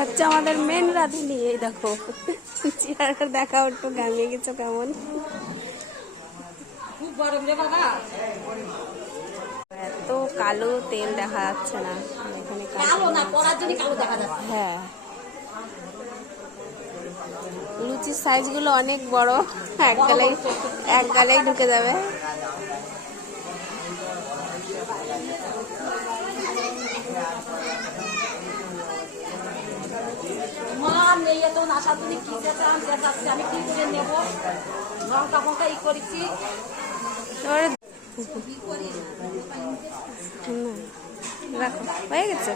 হচ্ছে আমাদের মেন রাঁধুনি। এই দেখো চেহারা দেখা একটু গামিয়ে গেছো কেমন। এত কালো তেল দেখা যাচ্ছে না এখানে, হ্যাঁ লুচির সাইজ গুলো অনেক বড়, এক গালেই ঢুকে যাবে। আমি কি করে নেব, লঙ্কা ফঙ্কা ই করেছি। রাখো, হয়ে গেছে।